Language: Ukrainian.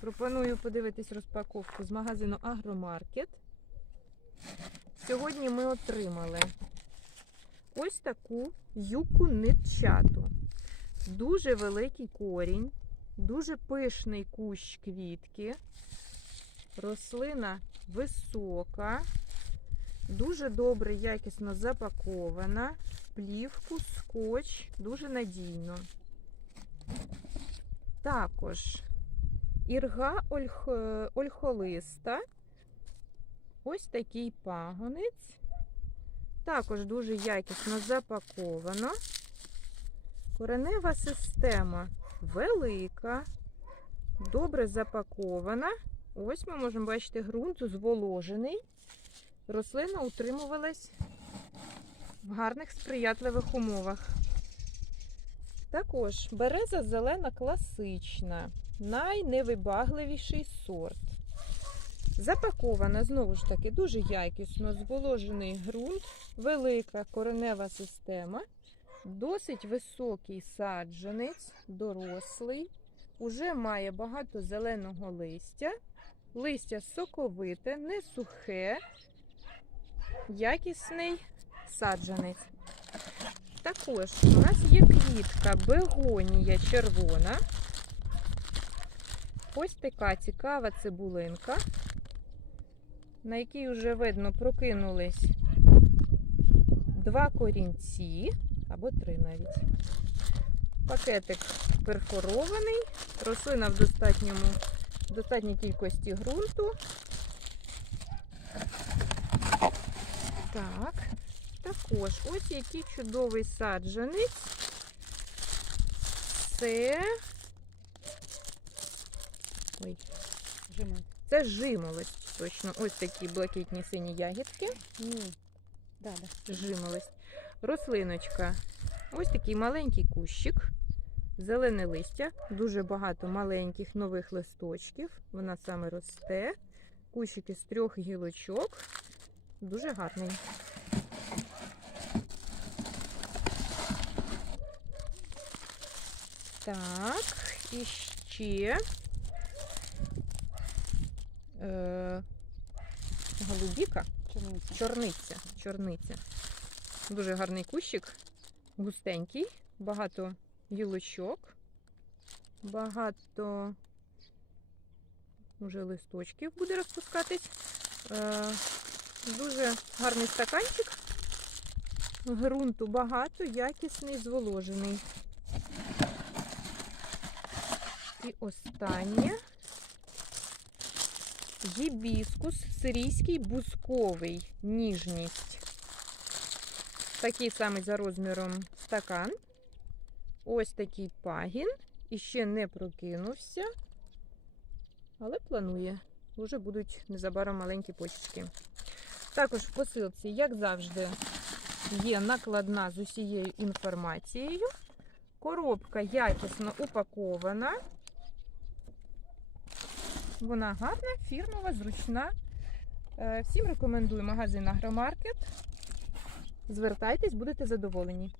Пропоную подивитись розпаковку з магазину Агромаркет. Сьогодні ми отримали ось таку юку нитчату. Дуже великий корінь, дуже пишний кущ квітки. Рослина висока, дуже добре, якісно запакована, плівку, скотч, дуже надійно. Також ірга ольх... ольхолиста. Ось такий пагонець. Також дуже якісно запаковано. Коренева система велика, добре запакована. Ось ми можемо бачити ґрунт зволожений. Рослина утримувалась в гарних сприятливих умовах. Також береза зелена класична, найневибагливіший сорт. Запакована знову ж таки дуже якісно, зволожений ґрунт, велика коренева система, досить високий саджанець, дорослий, уже має багато зеленого листя, листя соковите, не сухе, якісний саджанець. Також у нас є квітка бегонія червона. Ось така цікава цибулинка, на якій вже видно прокинулись два корінці, або три навіть. Пакетик перфорований, рослина в достатньому, в достатній кількості ґрунту. Так, також ось який чудовий саджанець. Це. Ой, Жимай. це жимолость. Точно, ось такі блакитні сині ягідки. Ні. Да, да. Жимолость. Рослиночка. Ось такий маленький кущик. Зелене листя, дуже багато маленьких нових листочків. Вона саме росте. Кущик із трьох гілочок. Дуже гарний. Так, і ще е, голубіка. Чорниця. Чорниця. Чорниця. Дуже гарний кущик, густенький, багато гілочок, багато вже листочків буде розпускатись. Е, Дуже гарний стаканчик. Грунту багато, якісний, зволожений. І останнє. Гібіскус сирійський бузковий, ніжність. Такий самий за розміром стакан. Ось такий пагін. І ще не прокинувся, але планує. Уже будуть незабаром маленькі почечки. Також в посилці, як завжди, є накладна з усією інформацією. Коробка якісно упакована. Вона гарна, фірмова, зручна. Е, Всім рекомендую магазин Агромаркет. Звертайтесь, будете задоволені.